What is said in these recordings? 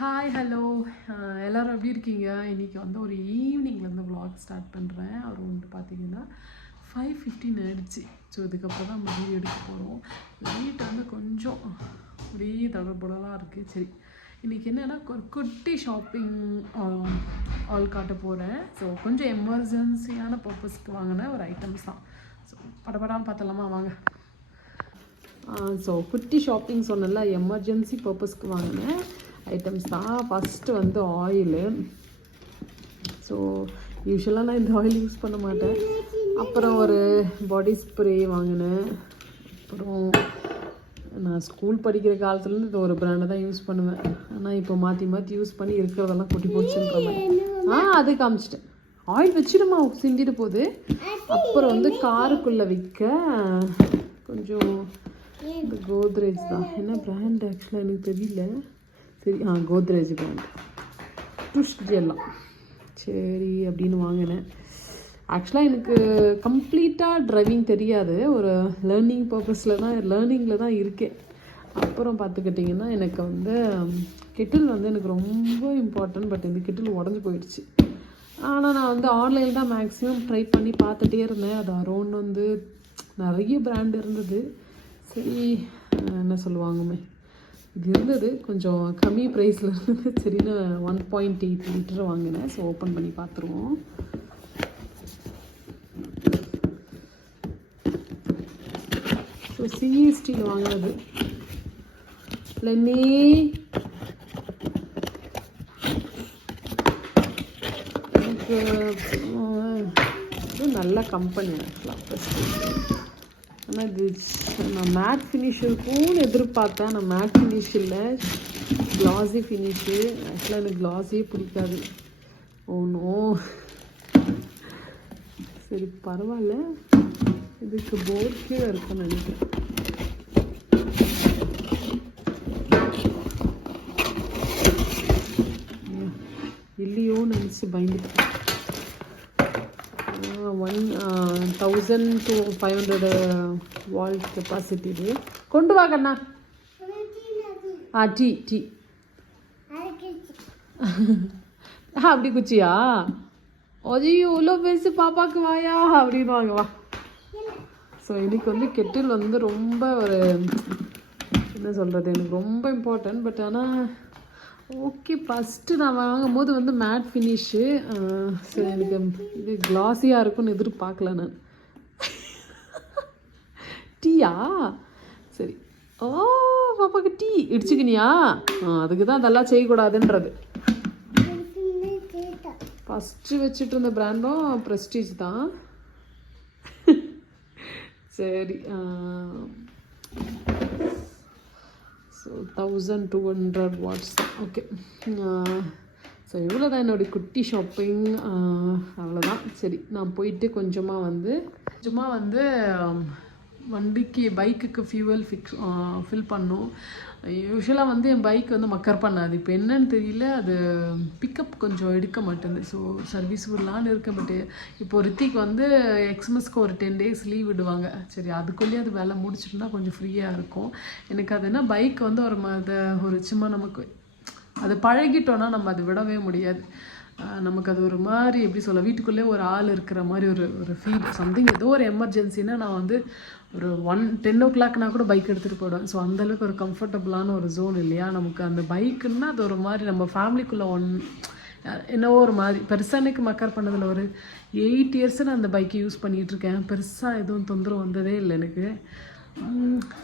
Hi hello எல்லோரும் எப்படி இருக்கீங்க? இன்றைக்கி வந்து ஒரு ஈவினிங்லேருந்து vlog ஸ்டார்ட் பண்ணுறேன். அவர் வந்துட்டு பார்த்தீங்கன்னா 5:15 ஆகிடுச்சு. ஸோ இதுக்கப்புறம் தான் நம்ம வீடியோ எடுக்க போகிறோம். வீட்டை வந்து கொஞ்சம் ஒரே தடபடலாம் இருக்குது. சரி, இன்றைக்கி என்னென்னா ஒரு குட்டி ஷாப்பிங் ஆல் காட்ட போகிறேன். ஸோ கொஞ்சம் எமர்ஜென்சியான பர்பஸ்க்கு வாங்கின ஒரு ஐட்டம்ஸ் தான். ஸோ படப்படாமல் பார்த்தலாமா வாங்க. ஸோ குட்டி ஷாப்பிங் சொன்னல, எமர்ஜென்சி பர்பஸ்க்கு வாங்கினேன் ஐட்டம்ஸ் தான். ஃபஸ்ட்டு வந்து ஆயிலு. ஸோ யூஸ்வலாக நான் இந்த ஆயில் யூஸ் பண்ண மாட்டேன். அப்புறம் ஒரு பாடி ஸ்ப்ரே வாங்கினேன். அப்புறம் நான் ஸ்கூல் படிக்கிற காலத்துலேருந்து இந்த ஒரு பிராண்டை தான் யூஸ் பண்ணுவேன். ஆனால் இப்போ மாற்றி மாற்றி யூஸ் பண்ணி இருக்கிறதெல்லாம் கொட்டி போச்சுன்ற மாதிரி அது காமிச்சிட்டேன். ஆயில் வச்சுடுமா சிந்திட்டு போகுது. அப்புறம் வந்து காருக்குள்ளே விற்க கொஞ்சம் இந்த கோத்ரேஜ் தான். என்ன பிராண்ட் ஆக்சுவலாக எனக்கு தெரியல. சரி, கோத்ரேஜ் பிராண்ட் டுஷ் எல்லாம் சரி அப்படின்னு வாங்கினேன். ஆக்சுவலாக எனக்கு கம்ப்ளீட்டாக ட்ரைவிங் தெரியாது. ஒரு லேர்னிங்கில் தான் இருக்கேன். அப்புறம் பார்த்துக்கிட்டிங்கன்னா எனக்கு வந்து கெட்டில் வந்து எனக்கு ரொம்ப இம்பார்ட்டன்ட். பட் இந்த கெட்டில் உடஞ்சி போயிடுச்சு. ஆனால் நான் வந்து ஆன்லைனில் தான் மேக்ஸிமம் ட்ரை பண்ணி பார்த்துட்டே இருந்தேன். அது அரௌண்ட் வந்து நிறைய பிராண்ட் இருந்தது. சரி, என்ன சொல்லுவாங்கமே, இது இருந்தது கொஞ்சம் கம்மி ப்ரைஸில் இருந்தது. சரின்னு 1.8 லிட்டர் வாங்கினேன். ஸோ ஓப்பன் பண்ணி பார்த்துருவோம். ஸோ சிஎஸ்டியில் வாங்கினது. லென்னி எனக்கு இது நல்ல கம்பெனி ஆக்சுவலாக. ஆனால் இது நான் மேட் ஃபினிஷ் இருக்கும்னு எதிர்பார்த்தேன். நான் மேட் ஃபினிஷ் இல்லை, க்ளாஸி ஃபினிஷு. ஆக்சுவலாக எனக்கு க்ளாஸியே பிடிக்காது. ஒன்றும் சரி பரவாயில்ல. இதுக்கு போர்ட் கீழே இருக்குன்னு நினைக்கிறேன். இல்லையோன்னு நினச்சி பயந்துட்டேன். 1000 to 500 வால்ட் கெப்பாசிட்டி. இது கொண்டு வாங்கண்ணா. டீ டீ அப்படி குச்சியா? ஐயோ இவ்வளோ பேசி பாப்பாவுக்கு வாயா அப்படின்னு வாங்கவா. ஸோ இன்னைக்கு வந்து கெட்டில் வந்து ரொம்ப ஒரு என்ன சொல்கிறது, எனக்கு ரொம்ப இம்பார்ட்டன்ட். பட் ஆனால் ஓகே, ஃபஸ்ட்டு நான் வாங்கும் போது வந்து மேட் ஃபினிஷு. சரி, எனக்கு இது க்ளாஸியாக இருக்கும்னு எதிர்பார்க்கல நான். டீயா? சரி. ஓ பாப்பாக்கு டீ இடிச்சுக்கினியா? அதுக்கு தான் அதெல்லாம் செய்யக்கூடாதுன்றது. ஃபஸ்ட்டு வச்சுட்டு இருந்த பிராண்டும் ப்ரெஸ்டீஜ் தான். சரி, ஸோ 1200 வாட்ஸ். ஓகே, ஸோ இவ்வளோ தான் என்னுடைய குட்டி ஷாப்பிங். அவ்வளோதான். சரி, நான் போயிட்டு கொஞ்சமாக வந்து வண்டிக்கு பைக்குக்கு ஃபியூவல் ஃபில் பண்ணோம். யூஸ்வலாக வந்து என் பைக் வந்து மக்கர் பண்ணாது. இப்போ என்னன்னு தெரியல, அது பிக்கப் கொஞ்சம் எடுக்க மாட்டேங்குது. ஸோ சர்வீஸ் விடலான்னு இருக்கேன். பட் இப்போது ரித்திக் வந்து எக்ஸ்மஸ்க்கு ஒரு 10 days லீவ் விடுவாங்க. சரி, அதுக்குள்ளேயே அது வேலை முடிச்சுட்டுனா கொஞ்சம் ஃப்ரீயாக இருக்கும். எனக்கு அது என்ன, பைக் வந்து ஒரு சும்மா நமக்கு அது பழகிட்டோன்னா நம்ம அது விடவே முடியாது. நமக்கு அது ஒரு மாதிரி எப்படி சொல்ல, வீட்டுக்குள்ளே ஒரு ஆள் இருக்கிற மாதிரி ஒரு ஃபீல் சம்திங். ஏதோ ஒரு எமர்ஜென்சின்னா நான் வந்து ஒரு 10 o'clock கூட பைக் எடுத்துகிட்டு போயிடுவேன். ஸோ அந்தளவுக்கு ஒரு கம்ஃபர்டபுளான ஒரு ஜோன் இல்லையா நமக்கு. அந்த பைக்குன்னா அது ஒரு மாதிரி நம்ம ஃபேமிலிக்குள்ளே என்னவோ ஒரு மாதிரி. பெருசாக எனக்கு மக்கர் பண்ணதில் ஒரு 8 years நான் அந்த பைக்கை யூஸ் பண்ணிகிட்ருக்கேன். பெருசாக எதுவும் தொந்தரவு வந்ததே இல்லை எனக்கு.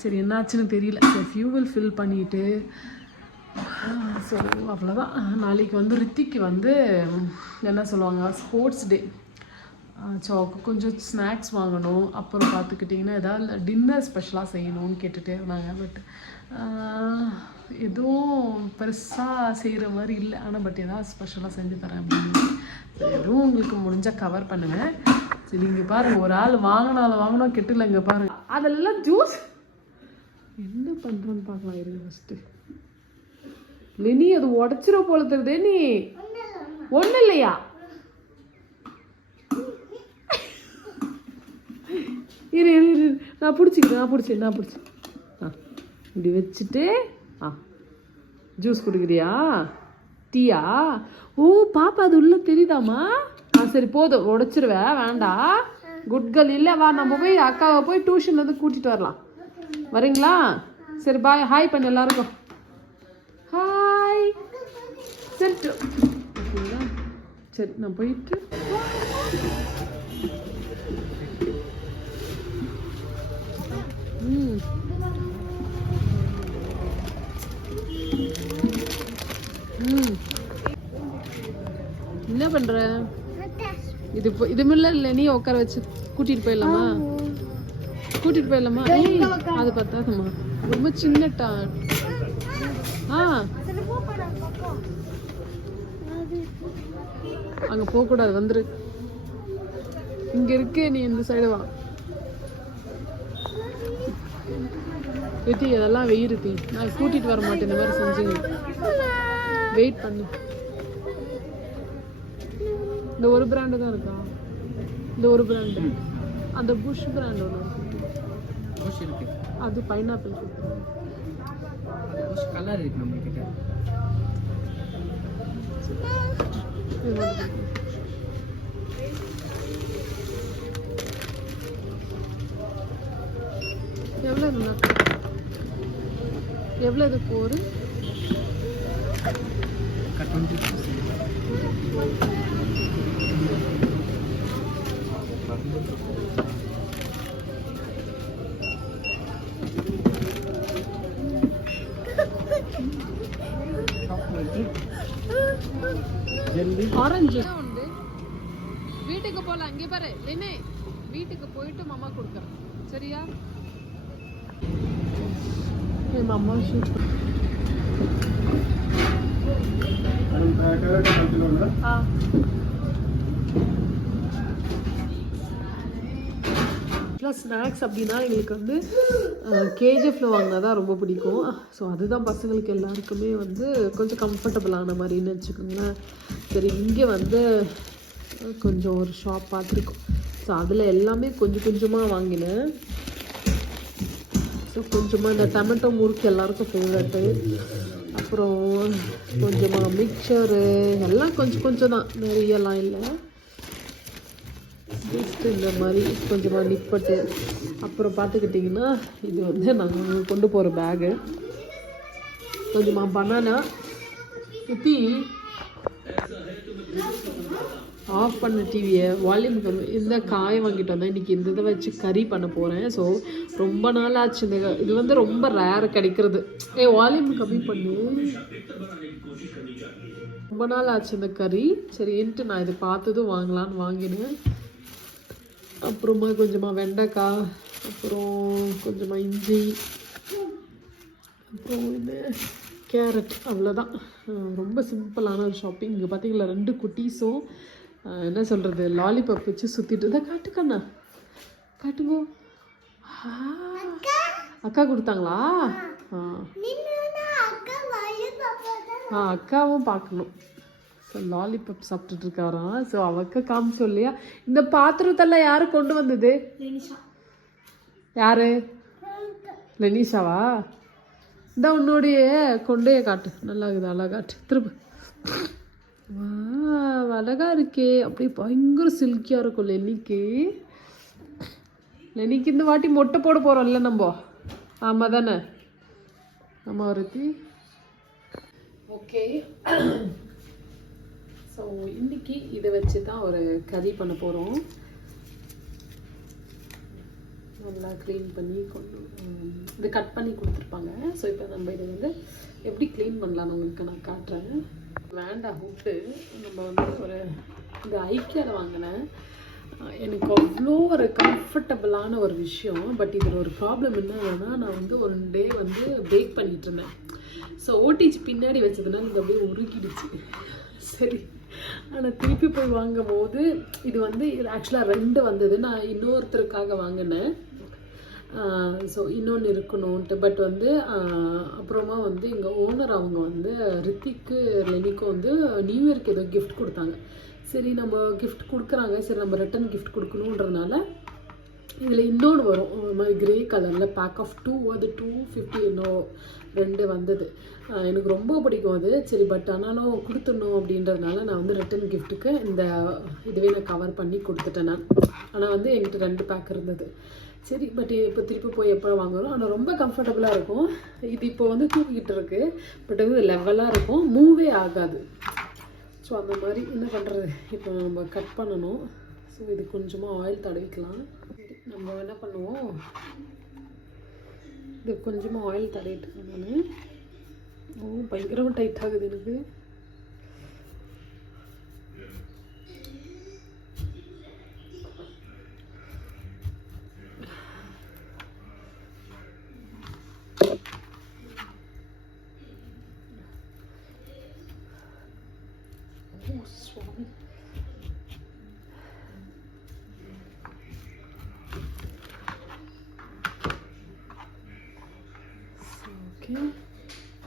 சரி, என்னாச்சுன்னு தெரியல. சரி, ஃபியூவல் ஃபில் பண்ணிவிட்டு ஸோ அவ்வளோதான். நாளைக்கு வந்து ரித்திக்கு வந்து என்ன சொல்லுவாங்க, ஸ்போர்ட்ஸ் டே. ஸோ கொஞ்சம் ஸ்நாக்ஸ் வாங்கணும். அப்புறம் பார்த்துக்கிட்டிங்கன்னா ஏதாவது டின்னர் ஸ்பெஷலாக செய்யணும்னு கேட்டுகிட்டே இருந்தாங்க. பட் எதுவும் பெருசாக செய்கிற மாதிரி இல்லை. ஆனால் பட் ஏதாவது ஸ்பெஷலாக செஞ்சு தரேன் அப்படின்னு. எதுவும் உங்களுக்கு முடிஞ்சால் கவர் பண்ணுவேன். சரி, இங்கே பாருங்கள், ஒரு ஆள் வாங்கினோம் கெட்டில். இங்கே பாருங்கள், அதெல்லாம் ஜூஸ் என்ன பண்ணுறோன்னு பார்க்கலாம். இருங்க ஃபஸ்ட்டு. லெனி, அது உடச்சிட போல தருதே. நீ ஒன்றும் இல்லையா? இரு, நான் பிடிச்சிக்கிறேன். இப்படி வச்சுட்டு ஜூஸ் குடிக்கிறியா? டீயா? ஓ பாப்பா அது உள்ள தெரியுதாமா? சரி போதும், உடைச்சிருவேன், வேண்டாம். Good girl. இல்லை வா, நம்ம போய் அக்காவை போய் டியூஷன்லேருந்து கூட்டிகிட்டு வரலாம். வரீங்களா? சரி பாய். ஹாய் பண்ணு எல்லாருக்கும். ஹாய். சரி ஓகேங்களா? சரி நான் போயிட்டு என்ன பண்ற? இது இல்லை, நீ உட்கார வச்சு கூட்டிட்டு போயிடலாமா? கூட்டிட்டு போயிடலாமா? அது பத்தாதம்மா, ரொம்ப சின்னட்டா. அங்க போக கூடாது, வந்துரு. இங்க இருக்கு, நீ இந்த சைடு வா. அதெல்லாம் வெயிருக்கு, நான் கூட்டிட்டு வர மாட்டேன். இந்த மாதிரி செஞ்சீங்க, வெயிட் பண்ணு. இந்த ஒரு பிராண்டு தான் இருக்கா? இந்த ஒரு பிராண்டு, அந்த புஷ் பிராண்ட் ஒன்று இருக்கு. அது பைனாப்பிள் கலர் இருக்கு நம்ம கிட்ட. எவ்வளோ இது போரு? ஆரஞ்சு உண்டு. வீட்டுக்கு போகலாம், அங்கே பாரு என்ன, வீட்டுக்கு போயிட்டு மாமா கொடுக்குறேன், சரியா? என் அம்மா ஷூட் ஸ்நாக்ஸ் அப்படின்னா எங்களுக்கு வந்து கேஜிஎஃப்ல வாங்கினா தான் ரொம்ப பிடிக்கும். ஸோ அதுதான் பசங்களுக்கு எல்லாருக்குமே வந்து கொஞ்சம் கம்ஃபர்டபுளான மாதிரின்னு வச்சுக்கோங்களேன். சரி, இங்கே வந்து கொஞ்சம் ஒரு ஷாப் பார்த்துருக்கோம். ஸோ அதில் எல்லாமே கொஞ்சம் கொஞ்சமாக வாங்கினேன். ஸோ கொஞ்சமாக இந்த டொமேட்டோ முறுக்கு எல்லாருக்கும் ஃபேவரெட்டு. அப்புறம் கொஞ்சமாக மிக்சரு எல்லாம் கொஞ்சம் கொஞ்சம் தான், நிறையெல்லாம் இல்லை. ஜஸ்ட்டு இந்த மாதிரி கொஞ்சமாக நிப்பட்டு. அப்புறம் பார்த்துக்கிட்டிங்கன்னா இது வந்து நாங்கள் கொண்டு போகிற பேகு. கொஞ்சமாக பனானா ஊற்றி ஆஃப் பண்ண டிவியை வால்யூம் கம்மி. இந்த காயை வாங்கிட்டு வந்தேன். இன்றைக்கி இந்த இதை வச்சு கறி பண்ண போகிறேன். ஸோ ரொம்ப நாள் ஆச்சு. இந்த இது வந்து ரொம்ப ரேர் கிடைக்கிறது. வால்யூம் கம்மி பண்ணு. ரொம்ப நாள் ஆச்சு இந்த கறி. சரின்ட்டு நான் இதை பார்த்ததும் வாங்கலான்னு வாங்கினேன். அப்புறமா கொஞ்சமாக வெண்டைக்காய், அப்புறம் கொஞ்சமாக இஞ்சி, அப்புறம் இந்த கேரட், அவ்வளோதான். ரொம்ப சிம்பிளான ஒரு ஷாப்பிங். இங்கே பார்த்தீங்களா 2 குட்டீஸும் என்ன சொல்கிறது லாலிபாப் வச்சு சுற்றிட்டு இருந்தா. காட்டுக்கண்ணா காட்டுங்கோ. அக்கா கொடுத்தாங்களா? அக்காவும் பார்க்கணும். ஸோ லாலிபாப் சாப்பிட்டுட்டு இருக்காராம். ஸோ அவக்க காமிச்சோம் இல்லையா. இந்த பாத்திரத்தெல்லாம் யாரு கொண்டு வந்தது? யாரு? லெனிஷாவா? இந்த உன்னுடைய கொண்டே காட்டு. நல்லா இருக்குது, அழகாட்டு. திரும்ப. வா, அழகா இருக்கே. அப்படியே பயங்கர சில்கியாக இருக்கும் லெனிக்கு. லெனிக்கு இந்த வாட்டி மொட்டை போட போகிறோம்ல நம்ம. ஆமாம் தானே? ஆமாம் ஒருத்தி. ஓகே. ஸோ இன்றைக்கி இதை வச்சு தான் ஒரு கறி பண்ண போகிறோம். நல்லா க்ளீன் பண்ணி இதை கட் பண்ணி கொடுத்துருப்பாங்க. ஸோ இப்போ நம்ம இதை வந்து எப்படி க்ளீன் பண்ணலான்னு உங்களுக்கு நான் காட்டுறேன். வேண்டாம் விட்டு நம்ம வந்து ஒரு இந்த ஐக்கியாவில் வாங்கினேன். எனக்கு அவ்வளோ ஒரு கம்ஃபர்டபுளான ஒரு விஷயம். பட் இதில் ஒரு ப்ராப்ளம் என்னன்னா, நான் வந்து ஒரு டே வந்து பேக் பண்ணிகிட்டு இருந்தேன். ஸோ ஓடிஜி பின்னாடி வச்சதுனால இது அப்படியே உருக்கிடுச்சு. சரி, ஆனால் திருப்பி போய் வாங்கும் போது இது வந்து ஆக்சுவலாக 2 வந்தது. நான் இன்னொருத்தருக்காக வாங்கினேன். ஸோ இன்னொன்று இருக்கணும்ன்ட்டு. பட் வந்து அப்புறமா வந்து எங்கள் ஓனர் அவங்க வந்து ரித்திக்கு லெனிக்கும் வந்து நியூ இயர்க்கு ஏதோ கிஃப்ட் கொடுத்தாங்க. சரி நம்ம கிஃப்ட் கொடுக்குறாங்க, சரி நம்ம ரிட்டன் கிஃப்ட் கொடுக்கணுன்றதுனால இதில் இன்னொன்று வரும், ஒரு மாதிரி கிரே கலரில் பேக் ஆஃப் 2, அது 250 என்னோ 2 வந்தது. எனக்கு ரொம்ப பிடிக்கும் அது. சரி பட் ஆனாலும் கொடுத்துடணும் அப்படின்றதுனால நான் வந்து ரிட்டன் கிஃப்ட்டுக்கு இந்த இதுவே நான் கவர் பண்ணி கொடுத்துட்டேன் நான். ஆனால் வந்து என்கிட்ட 2 பேக் இருந்தது. சரி பட் இப்போ திருப்பி போய் எப்போ வாங்குறோம். ஆனால் ரொம்ப கம்ஃபர்டபுளாக இருக்கும். இது இப்போ வந்து தூக்கிக்கிட்டு இருக்குது. பட் வந்து லெவலாக இருக்கும், மூவே ஆகாது. ஸோ அந்த மாதிரி என்ன பண்ணுறது, இப்போ நம்ம கட் பண்ணணும். ஸோ இது கொஞ்சமாக ஆயில் தடவிக்கலாம். நம்ம என்ன பண்ணுவோம், இது கொஞ்சமாக ஆயில் தடவிட்டுக்கேன் நான். பயங்கரமாக டைட் ஆகுது எனக்கு. சுவாமி, ஓகே.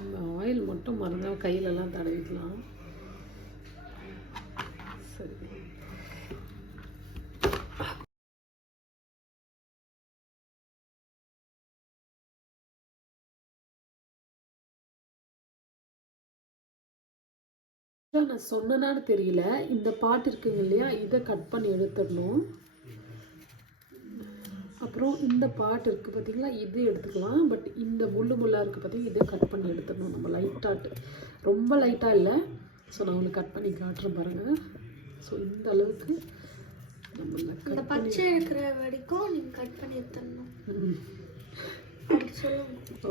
இந்த ஆயில் மட்டும் மறந்தால் கையிலலாம் தடவிக்கலாம். சரி, நான் சொன்னனான்னு தெரியல, இந்த பார்ட் இருக்குங்க இல்லையா, இதை கட் பண்ணி எடுத்துடணும். அப்புறம் இந்த பார்ட் இருக்குது பார்த்தீங்களா, இது எடுத்துக்கலாம். பட் இந்த முள்ளாக இருக்குது பார்த்தீங்கன்னா, இதை கட் பண்ணி எடுத்துடணும் நம்ம லைட்டாட்டு, ரொம்ப லைட்டாக இல்லை. ஸோ நான் உங்களுக்கு கட் பண்ணி காட்டுறேன் பாருங்கள். ஸோ இந்த அளவுக்கு நம்ம பச்சை இருக்கிற வரைக்கும் நீங்கள் கட் பண்ணி எடுத்துடணும்.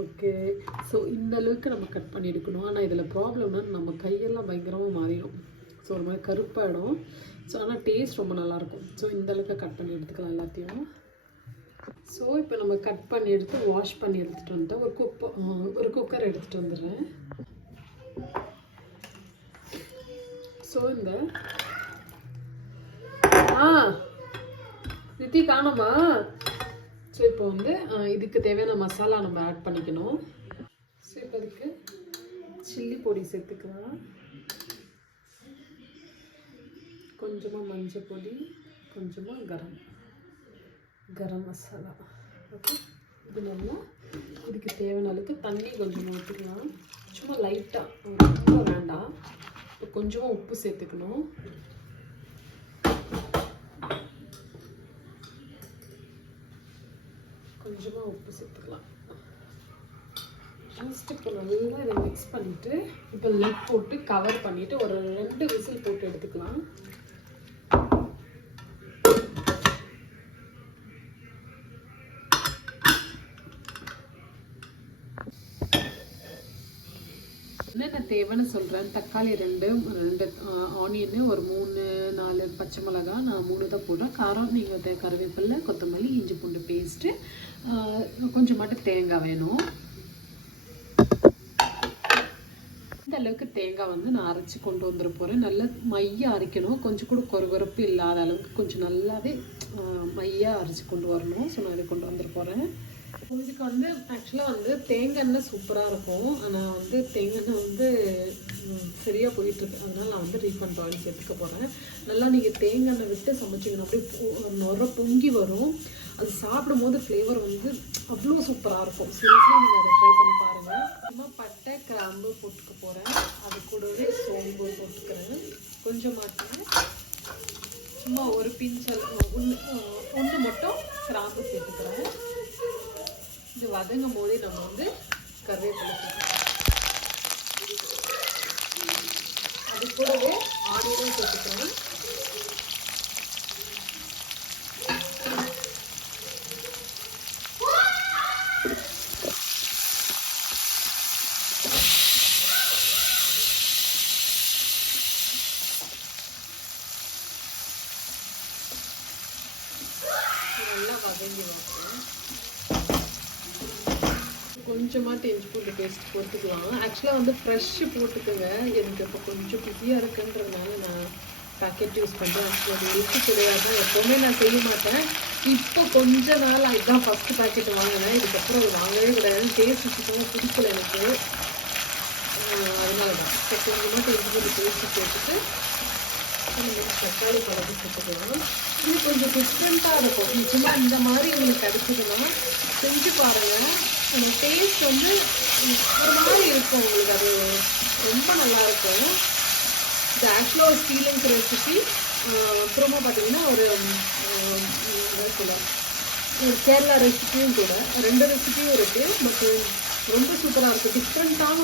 ஓகே. ஸோ இந்த அளவுக்கு நம்ம கட் பண்ணி எடுக்கணும். ஆனால் இதில் ப்ராப்ளம்னா நம்ம கையெல்லாம் பயங்கரமாக மாறிடும். ஸோ ஒரு மாதிரி கருப்பாயிடும். ஸோ ஆனால் டேஸ்ட் ரொம்ப நல்லாயிருக்கும். ஸோ இந்த அளவுக்கு கட் பண்ணி எடுத்துக்கலாம் எல்லாத்தையும். ஸோ இப்போ நம்ம கட் பண்ணி எடுத்து வாஷ் பண்ணி எடுத்துகிட்டு வந்துட்டேன். ஒரு குக்கர் எடுத்துகிட்டு வந்துடுறேன். ஸோ இந்த நித்தி காணுமா? ஸோ இப்போ வந்து இதுக்கு தேவையான மசாலா நம்ம ஆட் பண்ணிக்கணும். ஸோ இப்போ அதுக்கு சில்லி பொடி சேர்த்துக்கலாம், கொஞ்சமாக மஞ்சள் பொடி, கொஞ்சமாக கரம் மசாலா. ஓகே, இது நல்லா இதுக்கு தேவையான அளவுக்கு தண்ணி கொஞ்சம் ஊற்றிக்கலாம். சும்மா லைட்டாக, ரொம்ப வேண்டாம். இப்போ கொஞ்சமாக உப்பு சேர்த்துக்கணும். கொஞ்சமாக உப்பு சேர்த்துக்கலாம். ஃபஸ்ட்டு இப்போ நல்லா இதை மிக்ஸ் பண்ணிவிட்டு இப்போ லிட் போட்டு கவர் பண்ணிவிட்டு ஒரு 2 விசில் போட்டு எடுத்துக்கலாம். என்னென்ன தேவைன்னு சொல்கிறேன். தக்காளி 2 ஆனியனு, ஒரு 3-4 பச்சை மிளகா, நான் 3 தான் போடுறேன். காரம் நீங்கள் கருவேப்பிலை, கொத்தமல்லி, இஞ்சி பூண்டு பேஸ்ட்டு, கொஞ்சம் மட்டும் தேங்காய் வேணும். இந்த அளவுக்கு தேங்காய் வந்து நான் அரைச்சி கொண்டு வந்துட போகிறேன். நல்லா மையாக அரைக்கணும், கொஞ்சம் கூட கொரகொரப்பு இல்லாத அளவுக்கு கொஞ்சம் நல்லாவே மையாக அரைச்சி கொண்டு வரணும். ஸோ நான் இதை கொண்டு வந்துட போகிறேன். இதுக்கு வந்து ஆக்சுவலாக வந்து தேங்காய் எண்ணெய் சூப்பராக இருக்கும். ஆனால் வந்து தேங்காய் எண்ணெய் வந்து சரியாக போயிட்டுருக்கு. அதனால் நான் வந்து ரீஃபண்ட் ஆயில் சேர்த்துக்க போகிறேன். நல்லா நீங்கள் தேங்காய் எண்ணெய் விட்டு சமைச்சிக்கணும். அப்படியே நுர பொங்கி வரும். அது சாப்பிடும் போது ஃப்ளேவர் வந்து அவ்வளோ சூப்பராக இருக்கும். சீரியஸ்லி நீங்கள் அதை ட்ரை பண்ணி பாருங்கள். சும்மா பட்டை கிராம்பு போட்டுக்க போகிறேன். அது கூடவே சோம்பு போட்டுக்கிறேன். கொஞ்சமாட்டு சும்மா ஒரு பிஞ்சல் ஒன்று மட்டும் கிராம்பு சேர்த்துக்கிறேன். இது வதங்கும் போதே நம்ம வந்து கருவேப்பிலை சேர்த்துக்கலாம். அது கூடவே ஆனியனும் சேர்த்துக்கலாம். நல்லா வதங்கி வைப்போம். கொஞ்சமாக இஞ்சி பூண்டு பேஸ்ட் போட்டுக்கலாம். ஆக்சுவலாக வந்து ஃப்ரெஷ்ஷு போட்டுக்கோங்க. எனக்கு இப்போ கொஞ்சம் பிஸியாக இருக்குன்றதுனால நான் பேக்கெட் யூஸ் பண்ணுறேன். ஆக்சுவலாக ஹெல்த்து கிடையாது, எப்போவுமே நான் செய்ய மாட்டேன். இப்போ கொஞ்ச நாள் இதுதான் ஃபஸ்ட்டு பேக்கெட் வாங்கினேன். இதுக்கப்புறம் அது வாங்கவே கிடையாது. டேஸ்ட் சுத்தமாக பிடிக்கல எனக்கு. அதனால தான் இப்போ கொஞ்சமாக இஞ்சி பூண்டு பேஸ்ட்டு போட்டுட்டு தக்காளி பழகு சேர்த்துக்கலாம். இது கொஞ்சம் டிஃப்ரெண்ட்டாக இருக்கும். நிச்சயமாக இந்த மாதிரி உங்களுக்கு கிடைச்சிதுன்னா செஞ்சு பாருங்கள். அந்த டேஸ்ட் வந்து ஒரு மாதிரி இருக்கும் உங்களுக்கு, அது ரொம்ப நல்லாயிருக்கும். இது ஆக்சுவலாக ஒரு ஸ்ரீலங்கன் ரெசிபி. அப்புறமா பார்த்தீங்கன்னா ஒரு கேரளா ரெசிபியும் கூட, 2 ரெசிபியும் இருக்குது. பட் ரொம்ப சூப்பராக இருக்கும். டிஃப்ரெண்ட்டான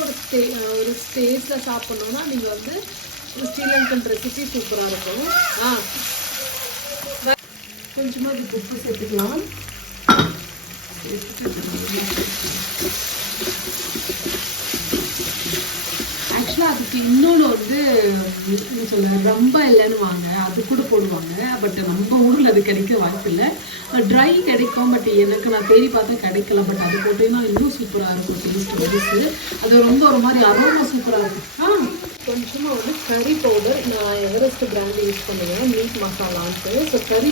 ஒரு ஸ்டேட்டில் சாப்பிட்ணுன்னா நீங்கள் வந்து ஸ்ரீலங்கன் ரெசிபி சூப்பராக இருக்கும். கொஞ்சமாக இதுக்கு உப்பு சேர்த்துக்கலாம். ஆக்சுவலாக அதுக்கு இன்னொன்று வந்து என்ன சொல்ல, ரொம்ப இல்லைன்னு வாங்க, அது கூட போடுவாங்க. பட் நம்ம ஊரில் அது கிடைக்க வாய்ப்பு இல்லை. ட்ரை கிடைக்கும், பட் எனக்கு நான் தேடி பார்த்தா கிடைக்கல. பட் அது போட்டீங்கன்னா இன்னும் சூப்பராக இருக்கும் டேஸ்ட் வந்து. அது ரொம்ப ஒரு மாதிரி அரோமா சூப்பராக இருக்கும். கொஞ்சமாக வந்து கறி பவுடர், நான் எவரெஸ்ட் பிராண்ட் யூஸ் பண்ணுவேன், மீட் மசாலான்ட்டு. ஸோ கறி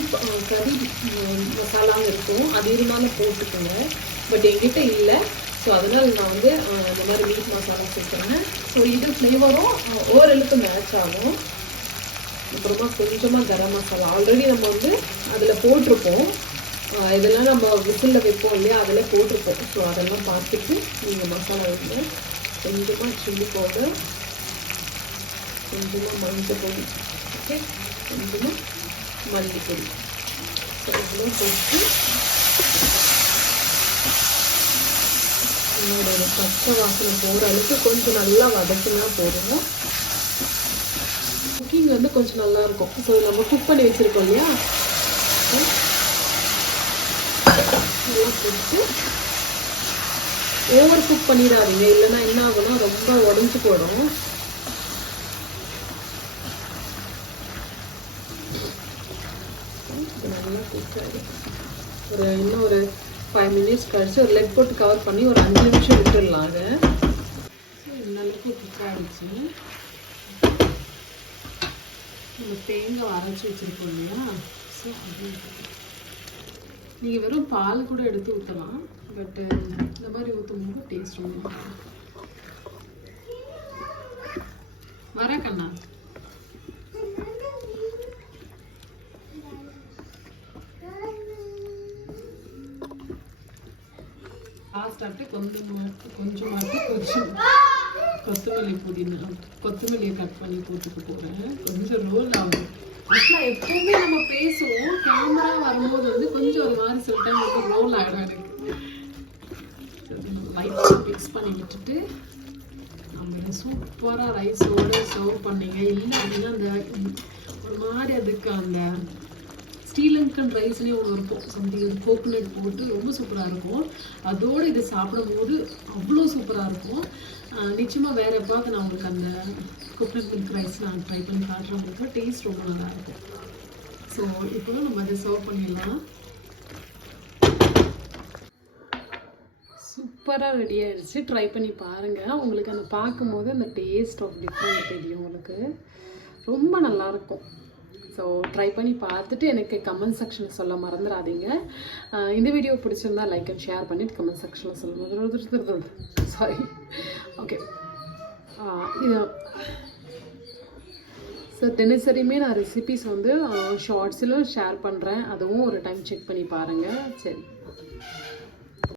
மசாலான்னு இருக்கும், அது இருந்தாலும் போட்டுக்கோங்க. பட் என்கிட்ட இல்லை, ஸோ அதனால் நான் வந்து இந்த மாதிரி மீட் மசாலா சேர்க்குறேன். ஸோ இது ஃப்ளேவரும் ஓரளவுக்கு மேட்ச் ஆகும். அப்புறமா கொஞ்சமாக கரம் மசாலா ஆல்ரெடி நம்ம வந்து அதில் போட்டிருப்போம். இதெல்லாம் நம்ம விசிலில் வைப்போம் இல்லையா, அதில் போட்டிருப்போம். ஸோ அதெல்லாம் பார்த்துட்டு நீங்கள் மசாலா வைங்க. கொஞ்சமாக சில்லி பவுடர், கொஞ்சமாக மஞ்சள் பொடி, ஓகே, கொஞ்சமாக மல்லிப்பொடி. ஸோ இதெல்லாம் போட்டு என்னோட பச்சை வாசனை போகிற அளவுக்கு கொஞ்சம் நல்லா வதக்கினா போதும். குக்கிங் வந்து கொஞ்சம் நல்லாயிருக்கும். ஸோ நம்ம குக் பண்ணி வச்சுருக்கோம் இல்லையா, நல்லா போட்டு ஓவர் குக் பண்ணிடாதீங்க, இல்லைன்னா என்ன ஆகும்னா ரொம்ப உடஞ்சி போயிடும். நல்லா குக் ஆகிடும். இன்னும் ஒரு 5 minutes கழிச்சு ஒரு லெட் போட்டு கவர் பண்ணி ஒரு 5 நிமிஷம் விட்டுடலாம். அதை இந்த அளவுக்கு குக் ஆகிடுச்சு. நம்ம தேங்காய் அரைச்சி வச்சுருக்கோம் இல்லையா, ஸோ அது நீங்கள் வெறும் பால் கூட எடுத்து ஊற்றலாம். பட்டு இந்த மாதிரி ஊற்றும் போது டேஸ்ட் ரொம்ப வர கண்ணா. லாஸ்ட்டாக கொஞ்சமாட்டு கொத்தமல்லியை கட் பண்ணி போட்டுக்க போகிறேன். கொஞ்சம் ரோல் ஆகும். ஆக்சுவலாக எப்போவுமே நம்ம பேசுவோம், கேமரா வரும்போது வந்து கொஞ்சம் ஒரு மாதிரி சில டைம் வந்து ரோல் ஆகிடும் எனக்கு. லைட்டாக மிக்ஸ் பண்ணி விட்டுட்டு நம்ம சூப்பராக ரைஸோடு சர்வ் பண்ணிங்க. இல்லை அப்படின்னா அந்த ஒரு மாதிரி அதுக்கு அந்த ஸ்ரீலங்கன் ரைஸ்லேயே ஒன்று இருக்கும், சம்திங் கோகோனட் போட்டு ரொம்ப சூப்பராக இருக்கும். அதோடு இது சாப்பிடும்போது அவ்வளோ சூப்பராக இருக்கும். நிச்சயமாக வேறு எப்பாவது நான் உங்களுக்கு அந்த கோகோனட் மில்க் ரைஸ் நான் ட்ரை பண்ணி காட்டுறேன். உங்களுக்கு டேஸ்ட் ரொம்ப நல்லாயிருக்கும். ஸோ இப்போ நம்ம அதை சர்வ் பண்ணிடலாம். சூப்பராக ரெடி ஆகிடுச்சு. ட்ரை பண்ணி பாருங்கள். உங்களுக்கு அந்த பார்க்கும்போது அந்த டேஸ்ட் ஆஃப் டிஃப்ரெண்ட் தெரியும் உங்களுக்கு. ரொம்ப நல்லாயிருக்கும். ஸோ ட்ரை பண்ணி பார்த்துட்டு எனக்கு கமெண்ட் செக்ஷனில் சொல்ல மறந்துடாதீங்க. இந்த வீடியோ பிடிச்சிருந்தா லைக் அண்ட் ஷேர் பண்ணிவிட்டு கமெண்ட் செக்ஷனில் சொல்லுங்கள். Sorry, okay. இது ஸோ தினசரியுமே நான் ரெசிபீஸ் வந்து ஷார்ட்ஸிலும் ஷேர் பண்ணுறேன். அதுவும் ஒரு டைம் செக் பண்ணி பாருங்கள். சரி.